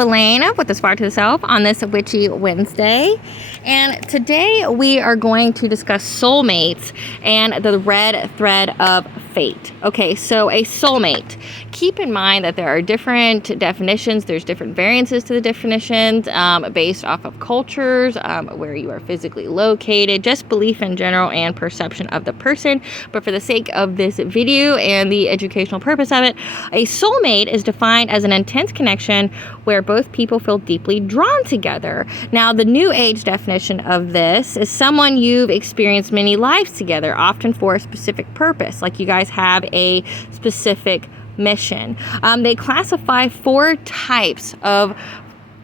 Elaine with the Spark to the Self on this Witchy Wednesday. And today we are going to discuss soulmates and the red thread of fate. Okay, so a soulmate. Keep in mind that there are different definitions. There's different variances to the definitions based off of cultures, where you are physically located, just belief in general and perception of the person. But for the sake of this video and the educational purpose of it, a soulmate is defined as an intense connection where both people feel deeply drawn together. Now, the New Age definition of this is someone you've experienced many lives together, often for a specific purpose, like you guys have a specific mission. They classify 4 types of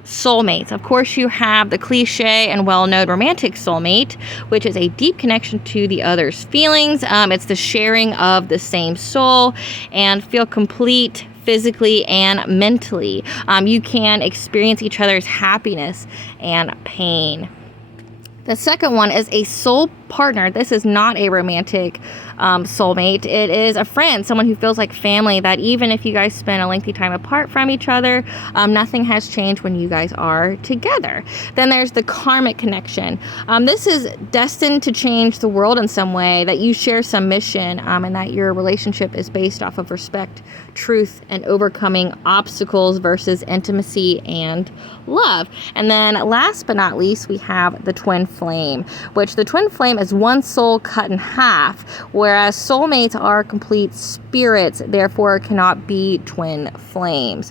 soulmates. Of course, you have the cliche and well-known romantic soulmate, which is a deep connection to the other's feelings. It's the sharing of the same soul and feel complete physically and mentally. You can experience each other's happiness and pain. The second one is a soul partner. This is not a romantic soulmate. It is a friend, someone who feels like family, that even if you guys spend a lengthy time apart from each other, nothing has changed when you guys are together. Then there's the karmic connection. This is destined to change the world in some way, that you share some mission, and that your relationship is based off of respect, truth, and overcoming obstacles versus intimacy and love. And then last but not least, we have the twin flame, which the twin flame is one soul cut in half, whereas soulmates are complete spirits, therefore cannot be twin flames.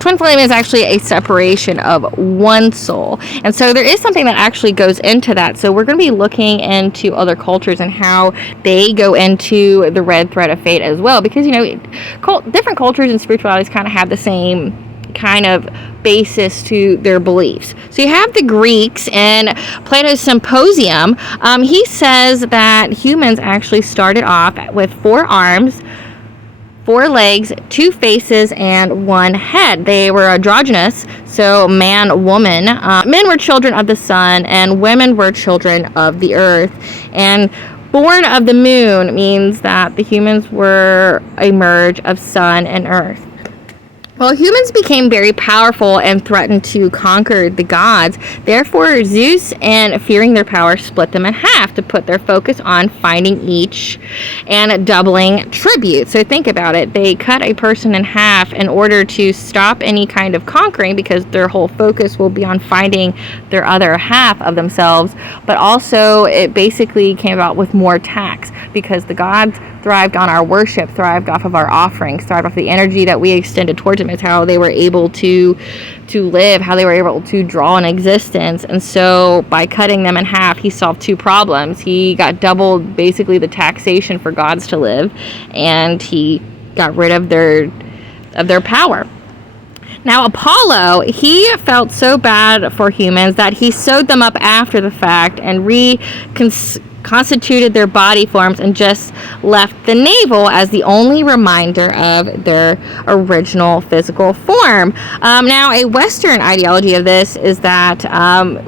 Twin flame is actually a separation of one soul. And so there is something that actually goes into that. So we're going to be looking into other cultures and how they go into the red thread of fate as well. Because, you know, different cultures and spiritualities kind of have the same kind of basis to their beliefs. So you have the Greeks in Plato's Symposium. He says that humans actually started off with 4 arms, 4 legs, 2 faces, and 1 head. They were androgynous, so man, woman. Men were children of the sun, and women were children of the earth. And born of the moon means that the humans were a merge of sun and earth. Well, humans became very powerful and threatened to conquer the gods. Therefore, Zeus, and fearing their power, split them in half to put their focus on finding each and doubling tribute. So think about it. They cut a person in half in order to stop any kind of conquering, because their whole focus will be on finding their other half of themselves. But also, it basically came about with more tax, because the gods thrived on our worship, thrived off of our offerings, thrived off the energy that we extended towards them. It's how they were able to live, how they were able to draw an existence. And so by cutting them in half, he solved 2 problems. He got doubled basically the taxation for gods to live, and he got rid of their power. Now, Apollo, he felt so bad for humans that he sewed them up after the fact and reconstituted their body forms and just left the navel as the only reminder of their original physical form. Now, a Western ideology of this is that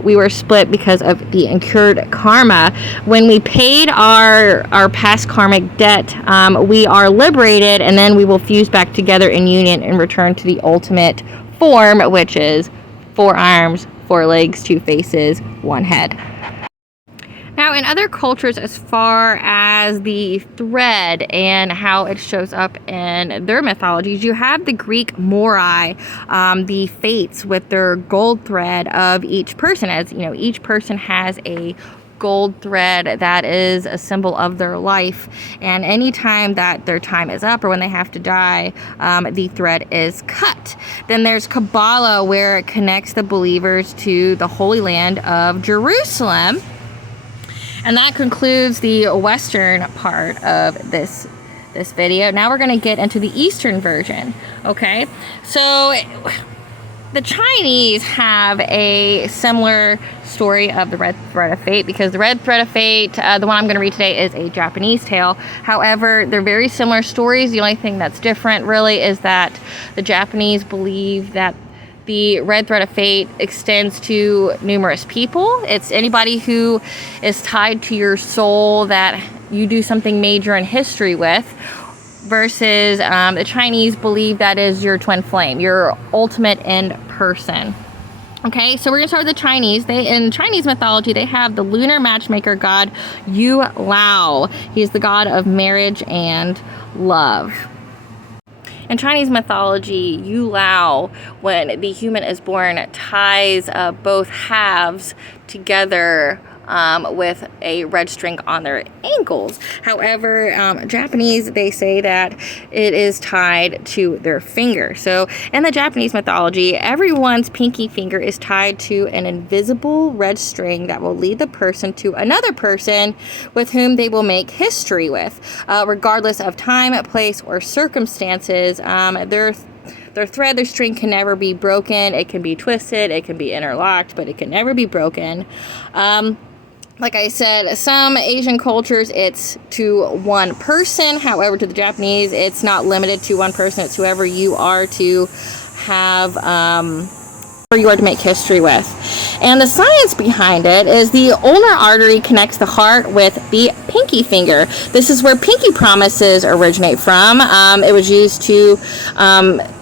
we were split because of the incurred karma. When we paid our past karmic debt, we are liberated, and then we will fuse back together in union and return to the ultimate form, which is 4 arms, 4 legs, 2 faces, 1 head. Now, in other cultures, as far as the thread and how it shows up in their mythologies, you have the Greek Moirai, the fates with their gold thread of each person. As you know, each person has a gold thread that is a symbol of their life, and anytime that their time is up or when they have to die, the thread is cut. Then there's Kabbalah, where it connects the believers to the Holy Land of Jerusalem. And that concludes the Western part of this video. Now we're going to get into the Eastern version. Okay, so the Chinese have a similar story of the red thread of fate, because the red thread of fate, the one I'm going to read today, is a Japanese tale. However, they're very similar stories. The only thing that's different really is that the Japanese believe that the red thread of fate extends to numerous people. It's anybody who is tied to your soul that you do something major in history with, versus the Chinese believe that is your twin flame, your ultimate end person. Okay, so we're gonna start with the Chinese. In Chinese mythology, they have the lunar matchmaker god Yu Lao. He's the god of marriage and love. In Chinese mythology, Yu Lao, when the human is born, ties both halves together with a red string on their ankles. However, Japanese, they say that it is tied to their finger. So in the Japanese mythology, everyone's pinky finger is tied to an invisible red string that will lead the person to another person with whom they will make history with, regardless of time, place, or circumstances. Their thread, their string can never be broken. It can be twisted, it can be interlocked, but it can never be broken. Like I said, some Asian cultures, it's to one person. However, to the Japanese, it's not limited to one person. It's whoever you are to have, whoever you are to make history with. And the science behind it is the ulnar artery connects the heart with the pinky finger. This is where pinky promises originate from. It was used to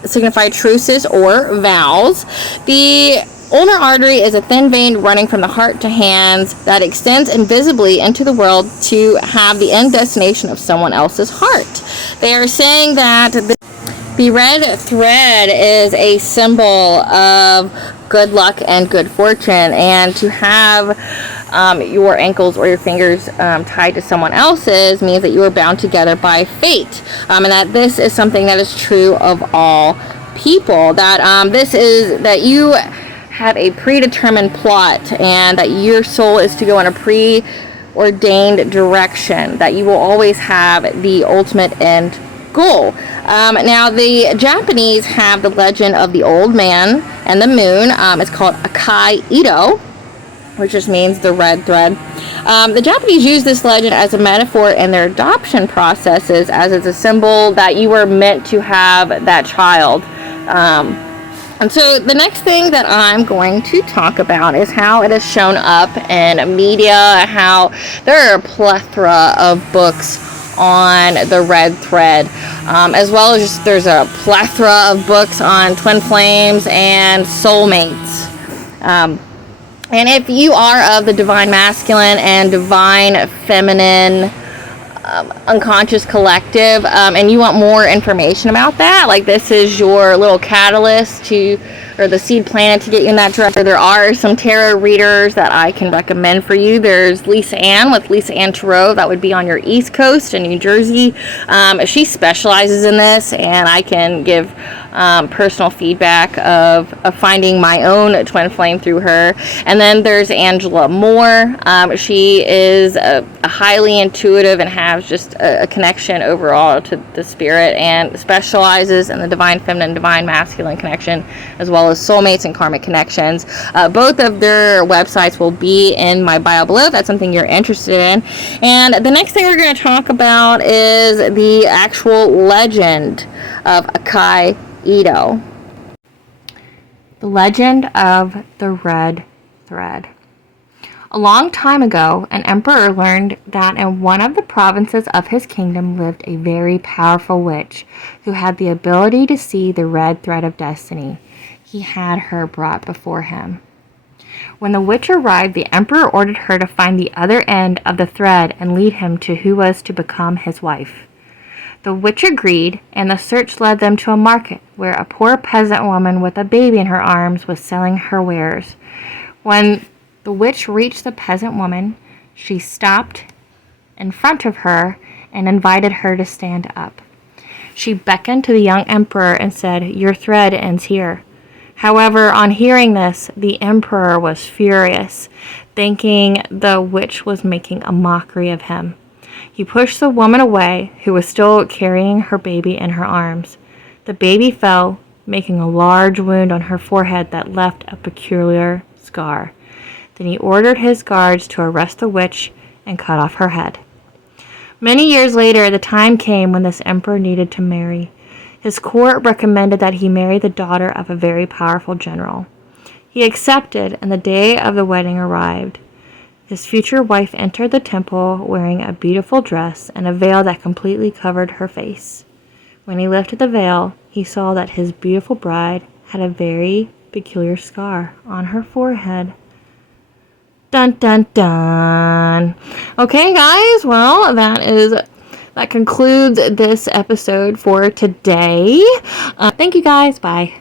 signify truces or vows. The ulnar artery is a thin vein running from the heart to hands that extends invisibly into the world to have the end destination of someone else's heart. They are saying that the red thread is a symbol of good luck and good fortune, and to have your ankles or your fingers tied to someone else's means that you are bound together by fate, and that this is something that is true of all people, that this is that you have a predetermined plot and that your soul is to go in a preordained direction, that you will always have the ultimate end goal. Now, the Japanese have the legend of the old man and the moon. It's called Akai Ito, which just means the red thread. The Japanese use this legend as a metaphor in their adoption processes, as it's a symbol that you were meant to have that child. And so the next thing that I'm going to talk about is how it has shown up in media, how there are a plethora of books on the red thread, as well as just there's a plethora of books on twin flames and soulmates. And if you are of the divine masculine and divine feminine unconscious collective, and you want more information about that, like this is your little catalyst to, or the seed planted to get you in that direction. There are some tarot readers that I can recommend for you. There's Lisa Ann with Lisa Ann Tarot, that would be on your East Coast in New Jersey. She specializes in this, and I can give personal feedback of finding my own twin flame through her. And then there's Angela Moore. She is a highly intuitive and has just a connection overall to the spirit, and specializes in the divine feminine, divine masculine connection, as well as soulmates and karmic connections. Both of their websites will be in my bio below if that's something you're interested in. And the next thing we're going to talk about is the actual legend of Akai Ito. The legend of the red thread. A long time ago, an emperor learned that in one of the provinces of his kingdom lived a very powerful witch who had the ability to see the red thread of destiny. He had her brought before him. When the witch arrived, the emperor ordered her to find the other end of the thread and lead him to who was to become his wife. The witch agreed, and the search led them to a market where a poor peasant woman with a baby in her arms was selling her wares. When the witch reached the peasant woman, she stopped in front of her and invited her to stand up. She beckoned to the young emperor and said, "Your thread ends here." However, on hearing this, the emperor was furious, thinking the witch was making a mockery of him. He pushed the woman away, who was still carrying her baby in her arms. The baby fell, making a large wound on her forehead that left a peculiar scar. Then he ordered his guards to arrest the witch and cut off her head. Many years later, the time came when this emperor needed to marry. His court recommended that he marry the daughter of a very powerful general. He accepted, and the day of the wedding arrived. His future wife entered the temple wearing a beautiful dress and a veil that completely covered her face. When he lifted the veil, he saw that his beautiful bride had a very peculiar scar on her forehead. Dun dun dun. Okay, guys, well, that concludes this episode for today. Thank you, guys. Bye.